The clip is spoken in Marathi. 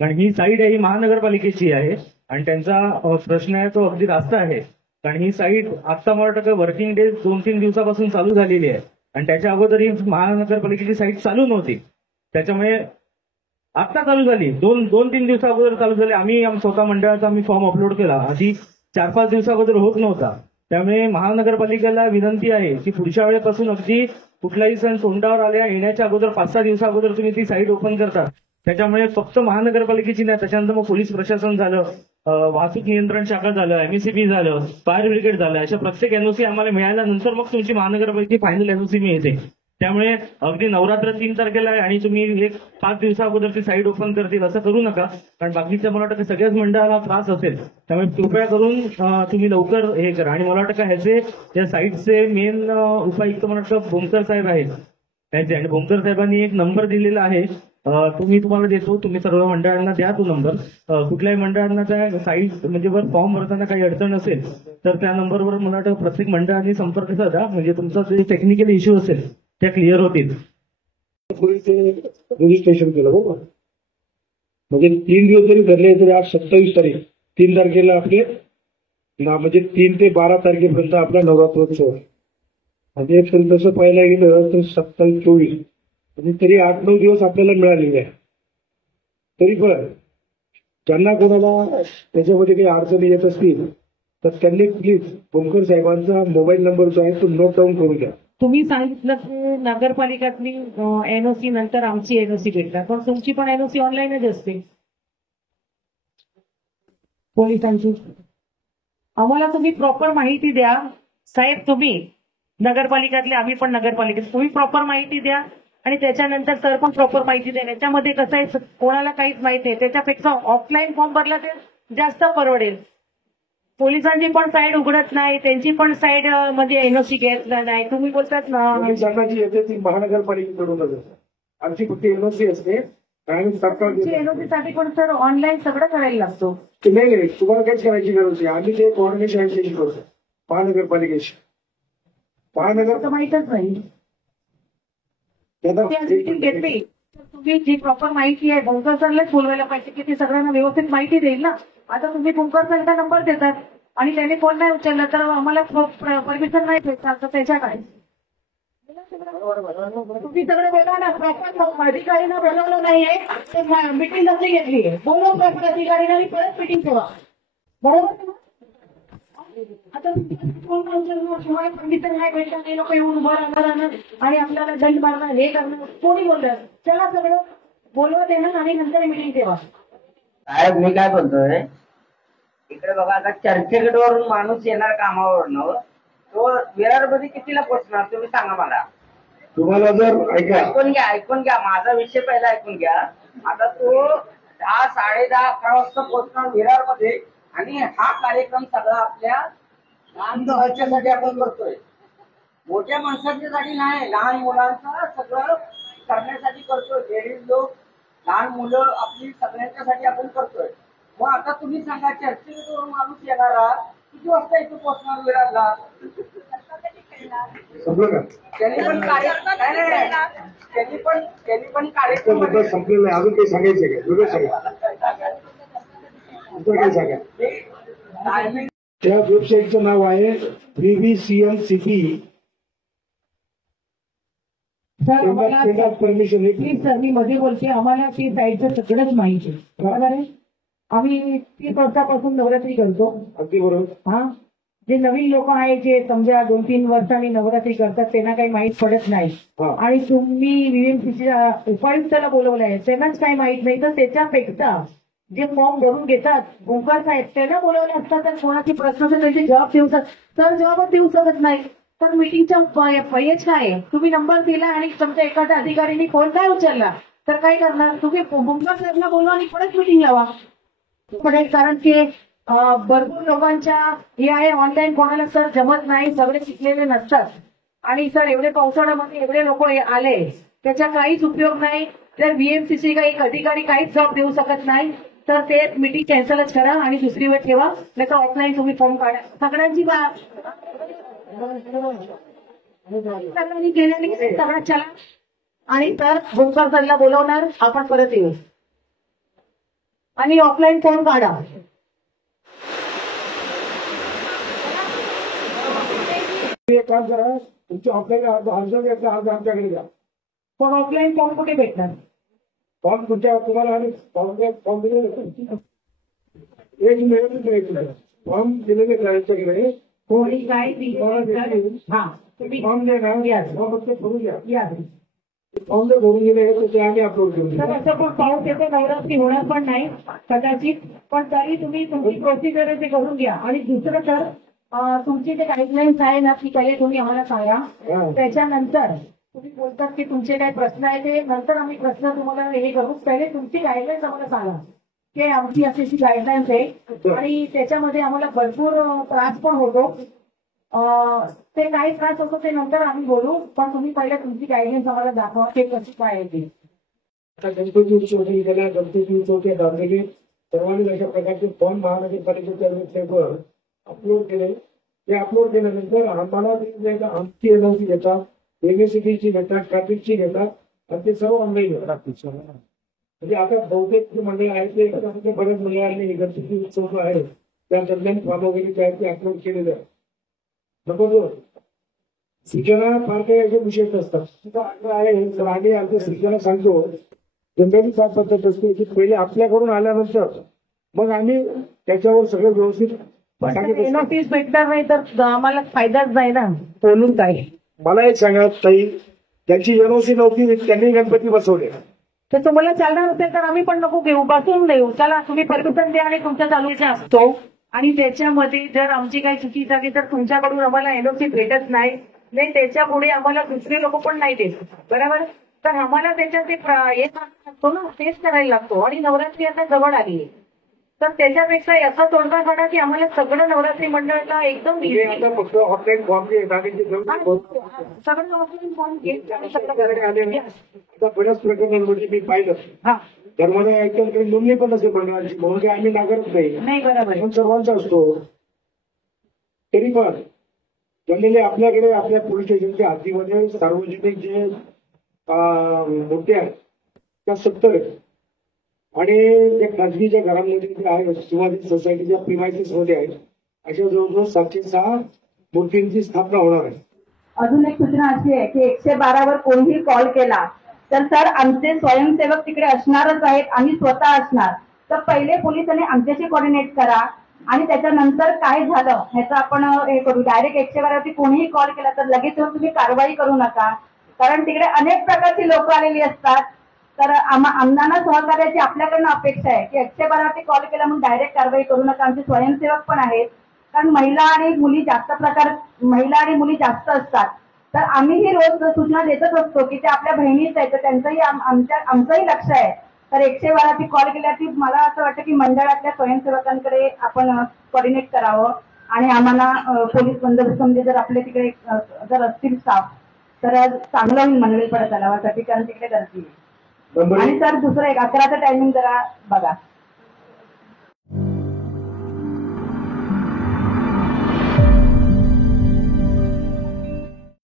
कारण ही साईट आहे ही महानगरपालिकेची आहे आणि त्यांचा प्रश्न आहे तो अगदी रास्त आहे. कारण ही साईट आता मला वाटतं वर्किंग डे 2-3 दिवसापासून चालू झालेली आहे आणि त्याच्या अगोदर ही महानगरपालिकेची साईट चालू नव्हती. त्याच्यामुळे आता चालू झाली, 2-3 दिवसा अगोदर चालू झाली. आम्ही स्वतः मंडळाचा फॉर्म अपलोड केला, आधी 4-5 दिवसा अगोदर होत नव्हता. त्यामुळे महानगरपालिकेला विनंती आहे की पुढच्या वेळेपासून अगदी कुठलाही सण तोंडावर आल्या येण्याच्या अगोदर 5-6 दिवसा अगोदर तुम्ही ती साईट ओपन करता. त्याच्यामुळे फक्त महानगरपालिकेची नाही, त्याच्यानंतर मग पोलीस प्रशासन झालं, वाहतूक नियंत्रण शाखा झालं, एमएससीबी झालं, फायर ब्रिगेड झालं, अशा प्रत्येक एनओसी आम्हाला मिळाल्यानंतर मग तुमची महानगरपालिकेची फायनल एनओसी मिळते. त्यामुळे अगदी नवरात्र 3 तारखेला आहे आणि तुम्ही 5 दिवसा अगोदर ती साईट ओपन करतील असं करू नका. कारण बाकीच्या मला वाटतं सगळ्याच मंडळाला त्रास असेल. त्यामुळे कृपया करून तुम्ही लवकर हे करा. आणि मला वाटतं ह्याचे या साईटचे मेन उपायुक्त मला वाटतं भोमकर साहेब आहेत आणि भोमकर साहेबांनी एक नंबर दिलेला आहे, तो मी तुम्हाला देतो. तुम्ही सर्व मंडळांना द्या तो नंबर. कुठल्याही मंडळांना त्या साईट म्हणजे वर फॉर्म भरताना काही अडचण असेल तर त्या नंबरवर मला वाटतं प्रत्येक मंडळाने संपर्क साधा, म्हणजे तुमचा जे टेक्निकल इश्यू असेल त्या क्लिअर होतील. रजिस्ट्रेशन केलं बरोबर, म्हणजे 3 दिवस जरी धरले तरी आज 27 तारीख, 3 तारखेला आपले म्हणजे 3 ते 12 तारखेपर्यंत आपला नवरात्रोत्सव. म्हणजे तसं पाहायला गेलं तर 27-24 म्हणजे तरी 8-9 दिवस आपल्याला मिळालेले आहे. तरी पण ज्यांना कोणाला त्याच्यामध्ये काही अडचणी येत असतील तर त्यांनी प्लीज भोमकर साहेबांचा मोबाईल नंबर जो आहे तो नोट डाऊन करून घ्या. तुम्ही सांगितलं की नगरपालिकातली एनओसी नंतर आमची एनओसी भेटणार, पण तुमची पण एनओसी ऑनलाईनच असते पोलिसांची. आम्हाला तुम्ही प्रॉपर माहिती द्या साहेब. तुम्ही नगरपालिकातले, आम्ही पण नगरपालिकेत, तुम्ही प्रॉपर माहिती द्या आणि त्याच्यानंतर सर पण प्रॉपर माहिती द्या. याच्यामध्ये कसं आहे कोणाला काहीच माहिती नाही, त्याच्यापेक्षा ऑफलाईन फॉर्म भरला ते जास्त परवडेल. पोलिसांची पण साईड उघडत नाही, त्यांची पण साईड मध्ये एनओसी घेतला नाही. तुम्ही बोलतात ना पोलिसांना जी येते ती महानगरपालिकेकडून आमची फक्त एनओसी असते आणि सरकार एनओसी साठी पण सर ऑनलाईन सगळं करायला लागतो. नाही, तुम्हाला काहीच करायची गरज नाही. आम्ही ते कोऑर्डिनेशन करतो महानगरपालिकेशी. महानगर माहितच नाही घेतली. तुम्ही जी प्रॉपर माहिती आहे भोमकर सरलाच बोलवायला पाहिजे की ती सगळ्यांना व्यवस्थित माहिती देईल ना. आता तुम्ही भोमकर सरचा नंबर देतात आणि त्याने फोन नाही उचलला तर आम्हाला परमिशन नाही भेटणार, तर त्याच्या काय तुम्ही सगळं बोला ना. प्रॉपर अधिकारीनं बोलवलं नाहीये, मिटिंग नसली घेतली, बोलव प्रॉपर अधिकारीने आणि परत मिटिंग ठेवा, बरोबर. आता तुम्हाला परमिशन नाही भेटणार, ते लोक येऊन उभं राहणार आणि आपल्याला दंड मारणार, हे करणार. कोणी बोलणार? चला सगळं बोलवा देणार आणि नंतर मिटिंग ठेवा. साहेब मी काय बोलतोय, इकडे बघा आता चर्चगेटवरून माणूस येणार कामावरनं, तो विरारमध्ये कितीला पोहोचणार तुम्ही सांगा मला. तुम्हाला जर ऐकून घ्या माझा विषय पहिला ऐकून घ्या. आता तो 10, 10:30, 11 वाजता पोहोचणार विरारमध्ये आणि हा कार्यक्रम सगळा आपल्या लहान मुलांच्यासाठी आपण करतोय, मोठ्या माणसांच्यासाठी नाही, लहान मुलांचं सगळं करण्यासाठी करतोय. लेडीज लोक, लहान मुलं आपली सगळ्यांच्यासाठी आपण करतोय. मग आता तुम्ही सांगा चर्चेवरून माणूस येणारा किती वाजता इथे पोहोचणार विरारला? त्यांनी पण कार्यक्रम संपलेलं आहे. अजून काही सांगायचं का? वेगळं सांगा, काय सांगा. त्या वेबसाईटचं नाव आहे VVCMCP. परमिशन प्लीज सर, मी मध्ये बोलते. आम्हाला ती साईडचं सगळंच माहिती आहे, बरोबर आहे. आम्ही 30 वर्षापासून नवरात्री करतो. अगदी बरोबर. हा, जे नवीन लोक आहेत जे समजा 2-3 वर्षांनी नवरात्री करतात त्यांना काही माहित पडत नाही. आणि तुम्ही VMCच्या उपायुक्ताला बोलवलंय, त्यांनाच काही माहित नाही. तर त्याच्यापेक्षा जे फॉर्म भरून घेतात भोमकर साहेब त्यांना बोलवले असतात तर कोणाची प्रश्न त्यांचे जबाब देऊ तर जबाबच देऊ शकत नाही. तर मिटिंगच्या पैज काय आहे? तुम्ही नंबर दिला आणि तुमच्या एखाद्या अधिकाऱ्यांनी फोन नाही उचलला तर काय करणार? तुम्ही भोमकर साहेबला बोलवा आणि परत मिटिंग लावा. कारण की भरपूर लोकांच्या हे आहे ऑनलाईन, कोणाला सर जमत नाही, सगळे शिकलेले नसतात. आणि सर एवढे पावसाळ्यामध्ये एवढे लोक आले त्याचा काहीच उपयोग नाही. तर VMCC का एक अधिकारी काहीच जबाब देऊ शकत नाही. तर ते मिटिंग कॅन्सलच करा आणि दुसरी वेळ ठेवा, नाही तर ऑफलाईन तुम्ही फॉर्म काढा. सगळ्यांची सगळ्यांनी केल्याने सगळं चला आणि तर भोमकर सरला बोलवणार, आपण परत येऊ. आणि ऑफलाईन फॉर्म काढा. एक काम करा, तुमचे ऑफलाईन अर्ज घ्यायचा अर्ज आमच्याकडे द्या. पण ऑफलाईन फॉर्म कुठे भेटणार? फॉर्म तुम्हाला आम्ही फॉर्म दिलेले एक मिनिट फॉर्म दिलेले करायच्याकडे कोणी काय हा तुम्ही फॉर्म दे ना, या. फॉर्म फक्त भरून घ्या. या. फॉर्म जर भरून गेले तर ते आम्ही अपलोड करून तर देऊ. असं पण पाऊस येतो, नवरात्री होणार पण नाही कदाचित, पण तरी तुम्ही तुमची प्रोसिजर आहे ते करून घ्या. आणि दुसरं तर तुमची जे गाईडलाईन्स आहे ना ती पहिले तुम्ही आम्हाला सांगा. हा. त्याच्यानंतर तुम्ही बोलतात की तुमचे काय प्रश्न आहे ते नंतर आम्ही प्रश्न तुम्हाला हे करू. पहिले तुमची गाईडलाईन्स आम्हाला सांगा की आमची अशी गाईडलाईन्स आहे आणि त्याच्यामध्ये आम्हाला भरपूर त्रास पण होतो. ते काही त्रास होतो ते नंतर आम्ही बोलू, पण तुम्ही पहिले तुमची गाईडलाईन्स आम्हाला दाखवा ते कशी काय आहे ते. आता गणपती उत्सव गेल्या गणपती उत्सवच्या दाखले सर्वांनी अशा प्रकारचे फॉर्म महानगरपालिकेच्या वेबसाईटवर अपलोड केले. ते अपलोड केल्यानंतर आम्हाला आमची एनओसी घेतात, एमएससीबीची घेतात, ट्रॅफिकची घेतात आणि ते सर्व ऑनलाईन घेतात. म्हणजे आता बहुतेक जे मंडळ आहेत ते बऱ्याच मंडळांनी गणपती उत्सव जो आहे त्या दरम्यान फॉर्म वगैरे जे आहे ते अपलोड केलेलं आहे. नको सूचना फार काही असे विशेष असतात आहे. तर आम्ही आमच्या सूचना सांगतो. जनरली काय पद्धत असते की पहिले आपल्याकडून आल्यानंतर मग आम्ही त्याच्यावर सगळं व्यवस्थित सांगत असतो. नोटीस भेटणार नाही तर आम्हाला फायदाच नाही ना बोलून काय. मला एक सांगा ताई, ज्यांची एनओसी नव्हती त्यांनी गणपती बसवले, तर तुम्हाला चालणार असेल तर आम्ही पण नको घेऊ, बसून देऊ. चला तुम्ही परमिशन द्या आणि तुमच्या चालूचा असतो. आणि त्याच्यामध्ये जर आमची काही चुकी झाली तर तुमच्याकडून आम्हाला एनओसी भेटत नाही, त्याच्या पुढे आम्हाला दुसरे लोक पण नाही देत, बरोबर. तर आम्हाला त्याच्यात हे करायला लागतो ना, तेच करायला लागतो. आणि नवरात्री आता जवळ आली आहे तर त्याच्यापेक्षा याचा तोडगा काढा की आम्हाला सगळं नवरात्री मंडळाला एकदम म्हणजे आता फक्त ऑफलाईन फॉर्म जे येतात ते सगळं ऑफलाईन फॉर्म घेत आणि सगळं आपल्याकडे आले ना. आता बऱ्याच प्रकरणांमध्ये मी पाहिलं हा धर्माला ऐकल्याकडे नोंदणी पण असेल मंडळाची, म्हणून आम्ही नाकारत नाही, नाही बरोबर आहे. पण सर्वांचा असतो. तरी पण जनरली आपल्याकडे आपल्या पोलीस स्टेशनच्या हद्दीमध्ये सार्वजनिक जे मुद्दे आहेत त्या 70 आहेत आणि त्या खाजगीच्या घरांमध्ये जे आहे शिवाजी सोसायटीच्या प्रिमायसेस मध्ये आहेत अशा जवळजवळ 706 मूर्तींची स्थापना होणार आहे. अजून एक सूचना अशी आहे की 112 वर कोणीही कॉल केला तर सर आमचे स्वयंसेवक तिकडे असणारच आहेत, आम्ही स्वतः असणार. तर पहिले पोलिसांनी आमच्याशी कोऑर्डिनेट करा आणि त्याच्यानंतर काय झालं ह्याचं आपण हे करू. डायरेक्ट 112 वरती कोणीही कॉल केला तर लगेच येऊन तुम्ही कारवाई करू नका, कारण तिकडे अनेक प्रकारची लोक आलेली असतात. तर आम्हाला सहकार्याची आपल्याकडनं अपेक्षा आहे की 112 वरती कॉल केला म्हणून डायरेक्ट कारवाई करू नका. आमचे स्वयंसेवक पण आहेत, कारण महिला आणि मुली जास्त असतात. तर आम्हीही रोज सूचना देतच असतो की ते आपल्या बहिणीच आहेत, तर त्यांचंही आमचंही लक्ष आहे. तर 112 ची कॉल केल्याची मला असं वाटतं की मंडळातल्या स्वयंसेवकांकडे आपण कोऑर्डिनेट करावं आणि आम्हाला पोलीस बंदोबस्तामध्ये जर आपल्या तिकडे जर असतील स्टाफ तर चांगलं होईल मंडळी परत तलावासाठी, कारण तिकडे गर्दी आहे. आणि सर दुसरं एक 11चं टायमिंग जरा बघा.